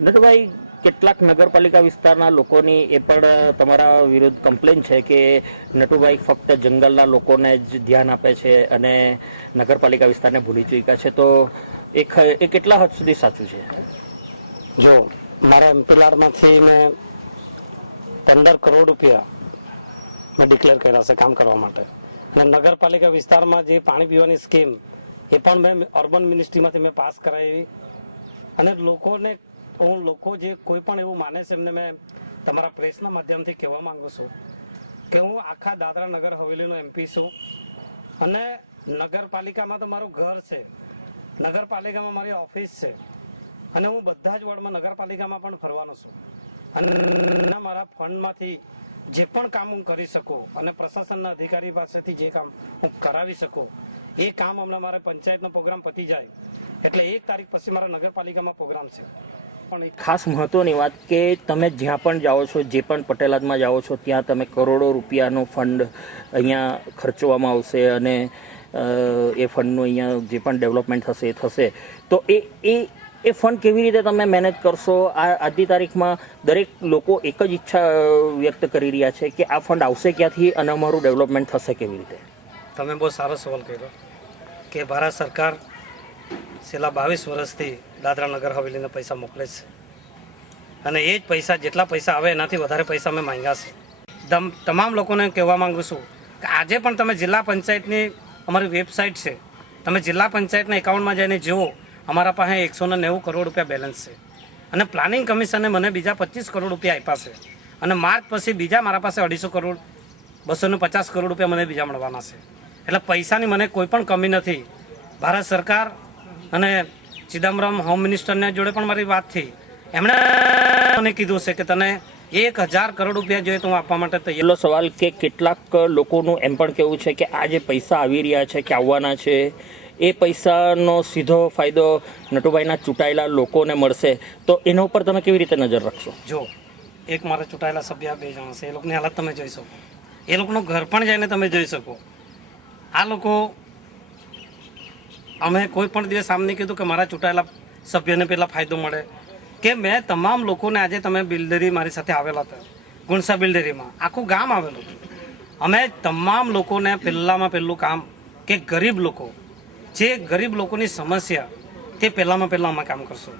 નટુભાઈ, કેટલાક નગરપાલિકા વિસ્તારના લોકોની એ પણ તમારા વિરુદ્ધ કમ્પ્લેન છે કે નટુભાઈ ફક્ત જંગલના લોકોને જ ધ્યાન આપે છે અને નગરપાલિકા વિસ્તારને ભૂલી ચૂક્યા છે, તો એ કેટલા હદ સુધી સાચું છે? જો મારા એમપીલાડમાંથી મેં 15 કરોડ રૂપિયા મેં ડિક્લેર કર્યા છે કામ કરવા માટે, અને નગરપાલિકા વિસ્તારમાં જે પાણી પીવાની સ્કીમ એ પણ મેં અર્બન મિનિસ્ટ્રીમાંથી મેં પાસ કરાવી. અને લોકો જે કોઈ પણ એવું માને છે એમને મેં તમારા પ્રેસના માધ્યમથી કહેવા માંગુ છું કે હું આખા દાદરા નગર હવેલીનો એમપી છું, અને નગરપાલિકામાં તો મારું ઘર છે, નગરપાલિકામાં મારી ઓફિસ છે, અને હું બધા જ વોર્ડમાં નગરપાલિકામાં પણ ફરવાનો છું. અને મારા ફંડમાંથી જે પણ કામ હું કરી શકું અને પ્રશાસનના અધિકારી પાસેથી જે કામ હું કરાવી શકું એ કામ હમણાં મારે પંચાયતનો પ્રોગ્રામ પતી જાય એટલે 1 તારીખ પછી મારા નગરપાલિકામાં પ્રોગ્રામ છે. પણ એક ખાસ મહત્વની વાત કે તમે જ્યાં પણ જાઓ છો, જે પણ પટેલાદમાં જાઓ છો, ત્યાં તમે કરોડો રૂપિયાનો ફંડ અહીંયા ખર્ચવામાં આવશે અને એ ફંડનું અહીંયા જે પણ ડેવલપમેન્ટ થશે એ થશે. તો એ ફંડ કેવી રીતે તમે મેનેજ કરશો? આજની તારીખમાં દરેક લોકો એક જ ઈચ્છા વ્યક્ત કરી રહ્યા છે કે આ ફંડ આવશે ક્યાંથી અને અમારું ડેવલપમેન્ટ થશે કેવી રીતે? તમે બહુ સારો સવાલ કર્યો કે ભારત સરકાર છેલ્લા 22 વર્ષથી દાદરા નગર હવેલીને પૈસા મોકલે છે, અને એ જ પૈસા જેટલા પૈસા આવે એનાથી વધારે પૈસા અમે માંગ્યા છે. તમામ લોકોને કહેવા માંગુ છું કે આજે પણ તમે જિલ્લા પંચાયતની અમારી વેબસાઇટ છે, તમે જિલ્લા પંચાયતના એકાઉન્ટમાં જઈને જુઓ, અમારા પાસે 190 કરોડ રૂપિયા બેલેન્સ છે, અને પ્લાનિંગ કમિશને મને બીજા 25 કરોડ રૂપિયા આપ્યા છે, અને માર્ચ પછી બીજા મારા પાસે 250 કરોડ 250 કરોડ રૂપિયા મને બીજા મળવાના છે. એટલે પૈસાની મને કોઈ પણ કમી નથી. ભારત સરકાર અને ચિદમ્બરમ હોમ મિનિસ્ટરને જોડે પણ મારી વાત થઈ, એમણે મને કીધું છે કે તને 1000 કરોડ રૂપિયા જોઈએ તો હું આપવા માટે તૈયાર. પહેલો સવાલ કે કેટલાક લોકોનું એમ પણ કહેવું છે કે આ જે પૈસા આવી રહ્યા છે કે આવવાના છે એ પૈસાનો સીધો ફાયદો નટુભાઈના ચૂંટાયેલા લોકોને મળશે, તો એના ઉપર તમે કેવી રીતે નજર રાખશો? જો એક મારા ચૂંટાયેલા સભ્ય 2 જણા છે, એ લોકોની હાલત તમે જોઈ શકો, એ લોકોનું ઘર પણ જઈને તમે જોઈ શકો. આ લોકો, અમે કોઈ પણ દિવસ આમ નહીં કીધું કે મારા ચૂંટાયેલા સભ્યને પહેલાં ફાયદો મળે, કે મેં તમામ લોકોને, આજે તમે બિલ્ડરી મારી સાથે આવેલા હતા, ગુણસા બિલ્ડરીમાં આખું ગામ આવેલું હતું, અમે તમામ લોકોને પહેલાંમાં પહેલું કામ કે ગરીબ લોકોની સમસ્યા તે પહેલાંમાં પહેલાં અમે કામ કરશું.